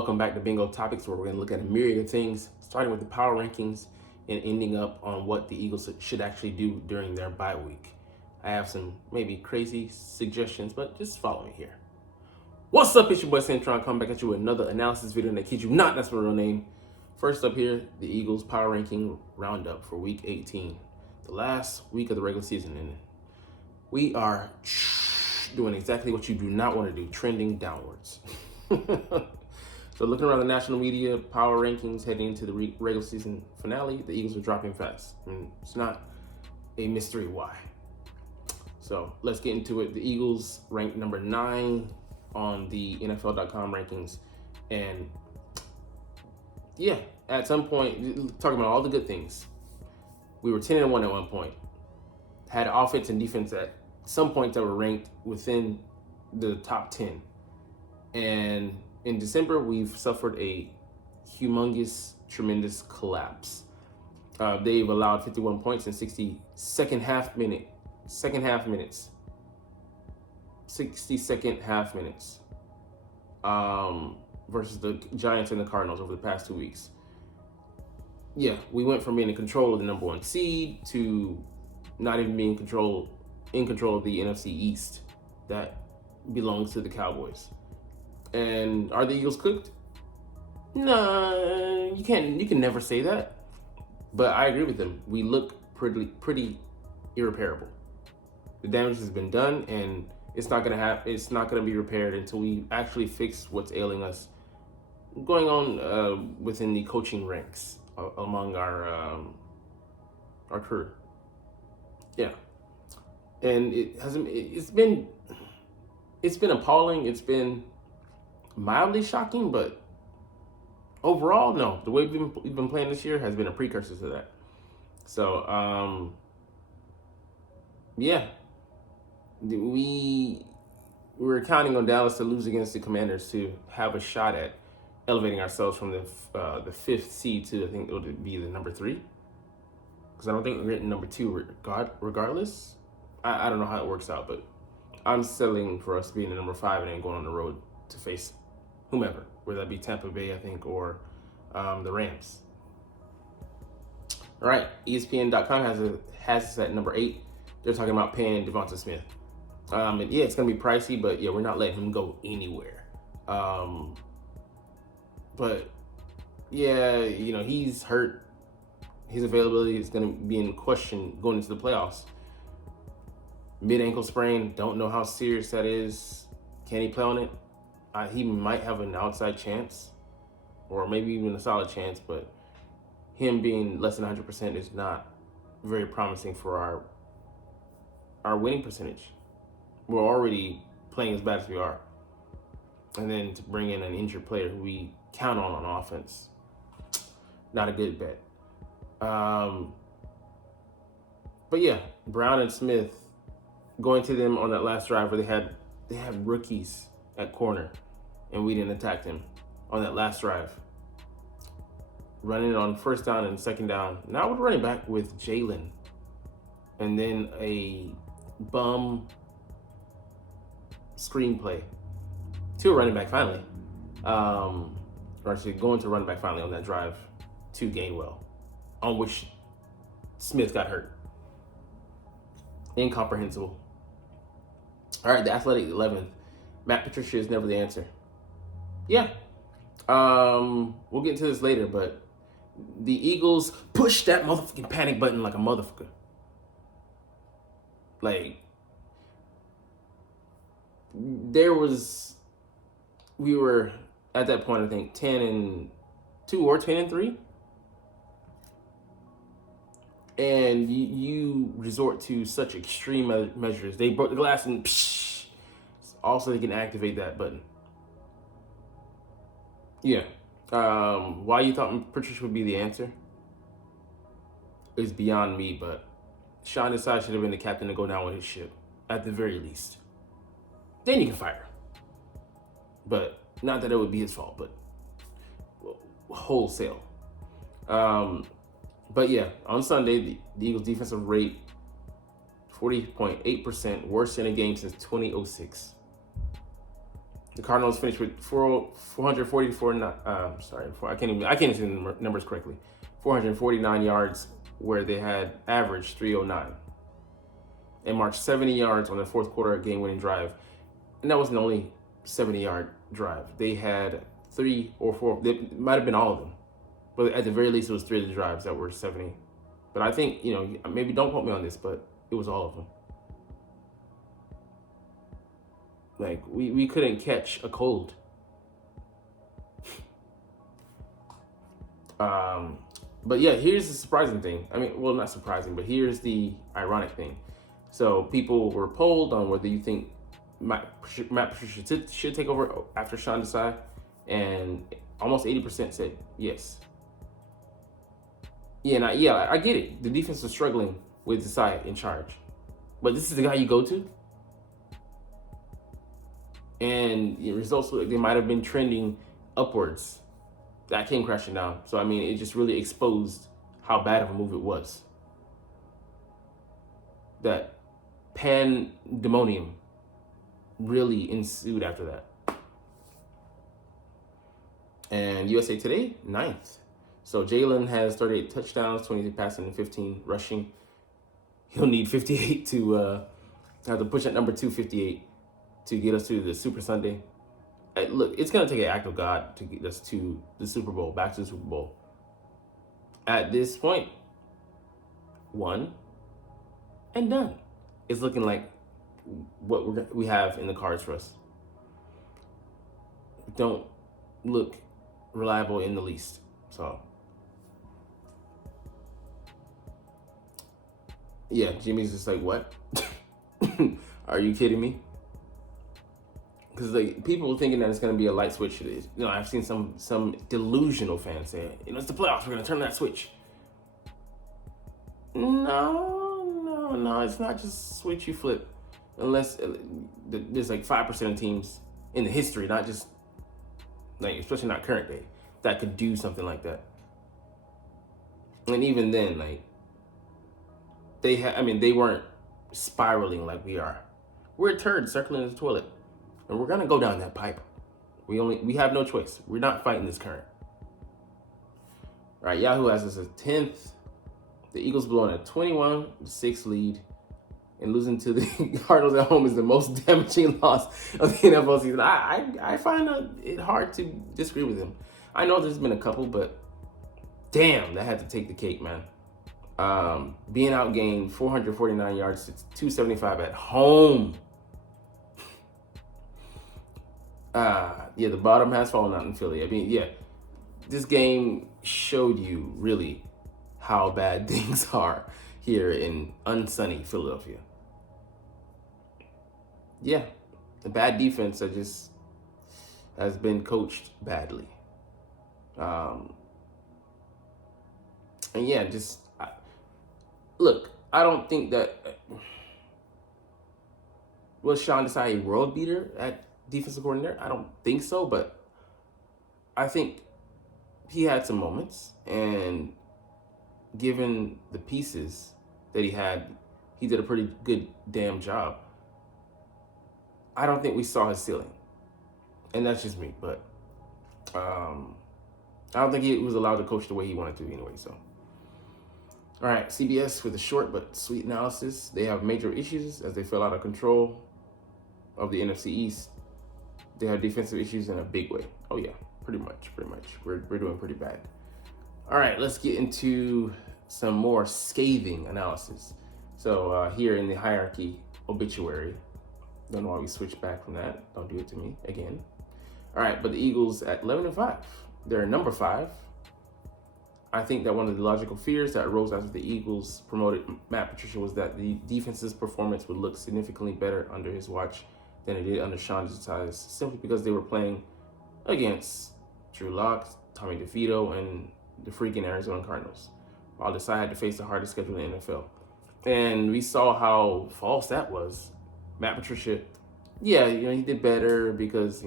Welcome back to Bingo Topics, where we're going to look at a myriad of things, starting with the power rankings and ending up on what the Eagles should actually do during their bye week. I have some maybe crazy suggestions, but just follow me here. What's up? It's your boy Cintron, coming back at you with another analysis video, and I kid you not, that's my real name. First up here, the Eagles power ranking roundup for week 18, the last week of the regular season, and we are doing exactly what you do not want to do, trending downwards. So looking around the national media, power rankings heading into the regular season finale, the Eagles are dropping fast. And it's not a mystery why. So let's get into it. The Eagles ranked number 9 on the NFL.com rankings. And yeah, at some point, talking about all the good things, we were 10-1 at one point. Had offense and defense at some points that were ranked within the top 10. And in December, we've suffered a humongous, tremendous collapse. They've allowed 51 points in 60 second half minutes versus the Giants and the Cardinals over the past 2 weeks. Yeah, we went from being in control of the number 1 seed to not even being in control of the NFC East that belongs to the Cowboys. And are the Eagles cooked? No, you can never say that. But I agree with them. We look pretty irreparable. The damage has been done, and it's not gonna be repaired until we actually fix what's ailing us going on within the coaching ranks among our crew. Yeah. And it's been appalling. It's been mildly shocking, but overall, no. The way we've been playing this year has been a precursor to that. So, yeah, we were counting on Dallas to lose against the Commanders to have a shot at elevating ourselves from the 5th seed to, I think it would be the number 3, because I don't think we're getting number 2 regardless. I don't know how it works out, but I'm settling for us being the number 5 and then going on the road to face whomever, whether that be Tampa Bay, I think, or the Rams. All right, ESPN.com has us at number 8. They're talking about paying Devonta Smith. And yeah, it's going to be pricey, but yeah, we're not letting him go anywhere. But yeah, he's hurt. His availability is going to be in question going into the playoffs. Mid-ankle sprain, don't know how serious that is. Can he play on it? He might have an outside chance, or maybe even a solid chance, but him being less than 100% is not very promising for our winning percentage. We're already playing as bad as we are. And then to bring in an injured player who we count on offense, not a good bet. But yeah, Brown and Smith, going to them on that last drive where they had rookies at corner, and we didn't attack them on that last drive. Running it on first down and second down. Now we're running back with Jalen, and then a bum screenplay to a running back finally. Or actually going to running back finally on that drive to Gainwell, on which Smith got hurt. Incomprehensible. All right, the Athletic 11th. Matt Patricia is never the answer. Yeah. We'll get into this later, but the Eagles pushed that motherfucking panic button like a motherfucker. Like, we were at that point, I think, 10-2 or 10-3. And you resort to such extreme measures. They broke the glass and also they can activate that button. Yeah. Why you thought Patricia would be the answer is beyond me, but Sean Desai should have been the captain to go down with his ship, at the very least. Then you can fire him. But not that it would be his fault, but wholesale. But yeah, on Sunday, the Eagles' defensive rate, 40.8%, worst in a game since 2006. The Cardinals finished with 444. I can't even say the numbers correctly. 449 yards, where they had average 309, and marched 70 yards on the fourth quarter game-winning drive. And that wasn't the only 70-yard drive. They had 3 or 4. It might have been all of them, but at the very least, it was 3 of the drives that were 70. But I think, maybe don't quote me on this, but it was all of them. Like, we couldn't catch a cold. But yeah, here's the surprising thing. I mean, well, not surprising, but here's the ironic thing. So people were polled on whether you think Matt Patricia should take over after Sean Desai, and almost 80% said yes. I get it. The defense was struggling with Desai in charge, but this is the guy you go to, and the results look like they might have been trending upwards. That came crashing down. So I mean, it just really exposed how bad of a move it was. That pandemonium really ensued after that. And USA Today, 9th. So Jalen has 38 touchdowns, 23 passing, and 15 rushing. He'll need 58 to have to push at number 258 to get us to the Super Sunday. Look, it's going to take an act of God to get us to the Super Bowl, back to the Super Bowl. At this point, one and done. It's looking like what we have in the cards for us. Don't look reliable in the least. So, yeah, Jimmy's just like, what? Are you kidding me? Because like people thinking that it's going to be a light switch. I've seen some delusional fans say, it's the playoffs, we're going to turn that switch. No, it's not just switch you flip. Unless there's like 5% of teams in the history, not just like, especially not current day, that could do something like that. And even then, like, they weren't spiraling like we are. We're a turd circling in the toilet. And we're gonna go down that pipe. We have no choice. We're not fighting this current. All right, Yahoo has us at 10th. The Eagles blowing a 21-6 lead and losing to the Cardinals at home is the most damaging loss of the NFL season. I find it hard to disagree with him. I know there's been a couple, but damn, that had to take the cake, man. Being outgained 449 yards to 275 at home. The bottom has fallen out in Philly. I mean, this game showed you really how bad things are here in unsunny Philadelphia. Yeah, the bad defense that just has been coached badly. Look, I don't think that was Sean Desai a world beater at defensive coordinator? I don't think so, but I think he had some moments, and given the pieces that he had, he did a pretty good damn job. I don't think we saw his ceiling, and that's just me, but I don't think he was allowed to coach the way he wanted to anyway, so. All right, CBS with a short but sweet analysis. They have major issues as they fell out of control of the NFC East. They have defensive issues in a big way. Oh yeah, pretty much. We're doing pretty bad. All right, let's get into some more scathing analysis. So here in the hierarchy obituary, don't know why we switched back from that. Don't do it to me again. All right, but the Eagles at 11-5. They're number 5. I think that one of the logical fears that arose after the Eagles promoted Matt Patricia was that the defense's performance would look significantly better under his watch than it did under Sean Desai, simply because they were playing against Drew Lock, Tommy DeVito, and the freaking Arizona Cardinals, while Desai had to face the hardest schedule in the NFL. And we saw how false that was. Matt Patricia, he did better because,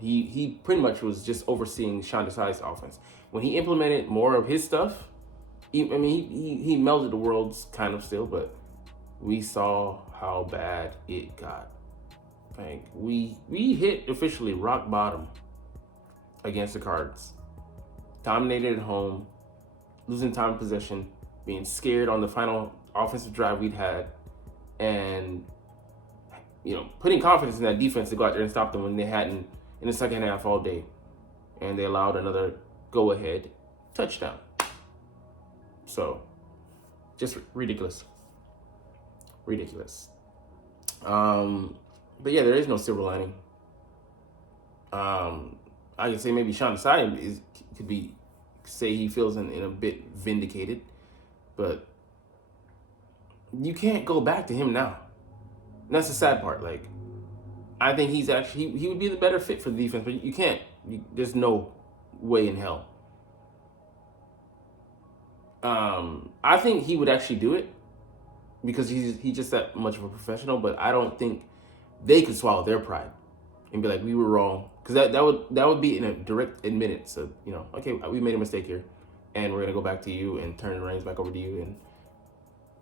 he pretty much was just overseeing Sean Desai's offense. When he implemented more of his stuff, he melded the worlds kind of still, but we saw how bad it got. Like we hit officially rock bottom against the Cards. Dominated at home, losing time of possession, being scared on the final offensive drive we'd had, and putting confidence in that defense to go out there and stop them when they hadn't in the second half all day. And they allowed another go-ahead touchdown. So, just ridiculous. Ridiculous. But yeah, there is no silver lining. I can say maybe Sean Desai could say he feels in a bit vindicated, but you can't go back to him now. And that's the sad part. Like, I think he would be the better fit for the defense, but you can't. There's no way in hell. I think he would actually do it because he's just that much of a professional, but I don't think they could swallow their pride and be like, we were wrong. Because that would be in a direct admittance of, okay, we made a mistake here, and we're gonna go back to you and turn the reins back over to you.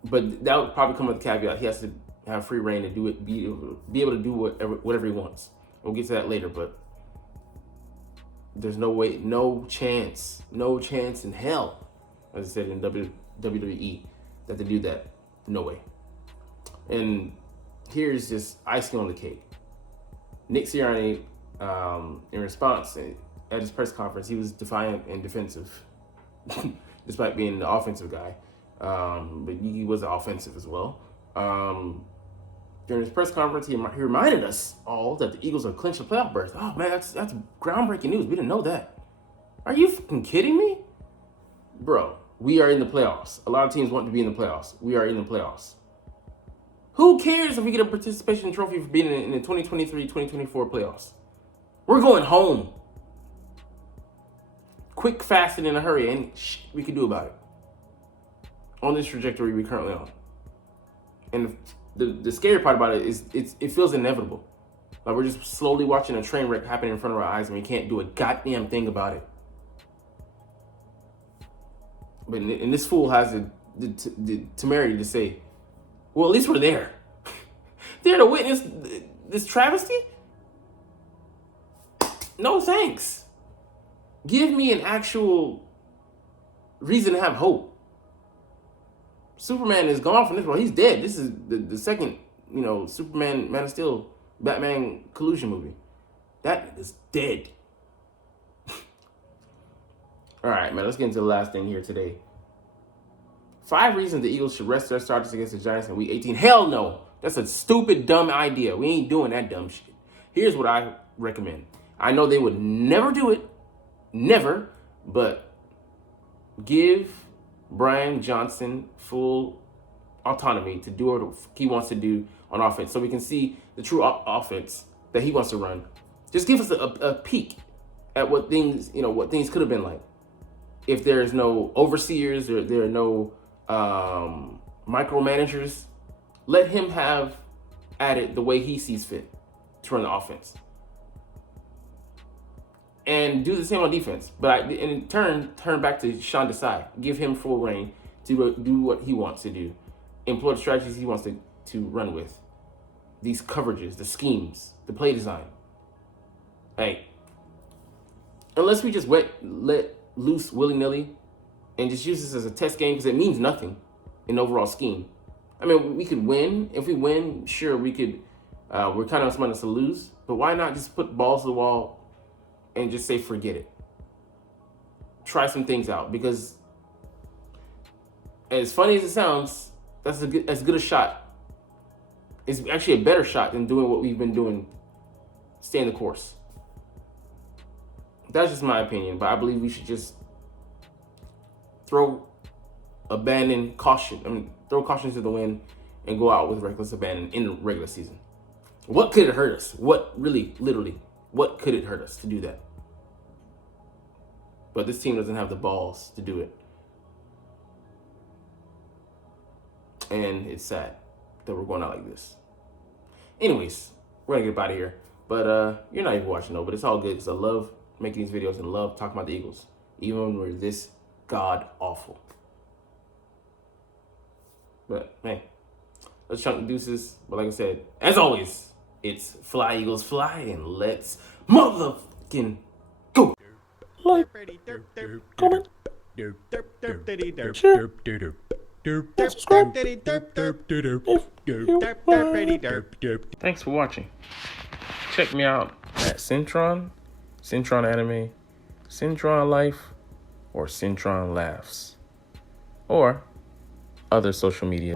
But that would probably come with the caveat: he has to have free reign to do it, be able to do whatever he wants. We'll get to that later, but there's no way, no chance in hell, as I said in WWE, that they do that. No way. And here's just icing on the cake. Nick Sirianni, in response at his press conference, he was defiant and defensive, despite being the offensive guy. But he was offensive as well. During his press conference, he reminded us all that the Eagles are clinched a playoff berth. Oh man, that's groundbreaking news. We didn't know that. Are you fucking kidding me, bro? We are in the playoffs. A lot of teams want to be in the playoffs. We are in the playoffs. Who cares if we get a participation trophy for being in the 2023-2024 playoffs? We're going home. Quick, fast, and in a hurry, and we can do about it. On this trajectory we're currently on. And the scary part about it is it feels inevitable. Like we're just slowly watching a train wreck happen in front of our eyes and we can't do a goddamn thing about it. But and this fool has the temerity to say, well, at least we're there. There to witness this travesty? No thanks. Give me an actual reason to have hope. Superman is gone from this world. He's dead. This is the second, Superman, Man of Steel, Batman collusion movie. That is dead. All right, man, let's get into the last thing here today. 5 reasons the Eagles should rest their starters against the Giants in Week 18. Hell no. That's a stupid, dumb idea. We ain't doing that dumb shit. Here's what I recommend. I know they would never do it. Never. But give Brian Johnson full autonomy to do what he wants to do on offense so we can see the true offense that he wants to run. Just give us a peek at what things could have been like if there is no overseers or there are no micromanagers. Let him have at it the way he sees fit to run the offense. And do the same on defense. But in turn back to Sean Desai. Give him full reign to do what he wants to do. Employ the strategies he wants to run with. These coverages, the schemes, the play design. Hey, unless we just let loose willy-nilly and just use this as a test game because it means nothing in the overall scheme. I mean, we could win. If we win, sure, we could. We're kind of smart enough to lose. But why not just put balls to the wall and just say, forget it. Try some things out. Because as funny as it sounds, that's as good a shot. It's actually a better shot than doing what we've been doing. Stay in the course. That's just my opinion. But I believe we should just throw caution to the wind and go out with reckless abandon in the regular season. What could it hurt us? What really, literally, what could it hurt us to do that? But this team doesn't have the balls to do it. And it's sad that we're going out like this. Anyways, we're going to get out of here. But you're not even watching though, but it's all good because I love making these videos and love talking about the Eagles, even when we're this god awful. But man, let's chunk the deuces. But like I said, as always, It's Fly Eagles Fly, and let's motherfucking go. Like, comment, share, and subscribe if you want. Thanks for watching. Check me out at Cintron, Cintron Anime, Cintron Life, or Cintron Laughs, or other social media.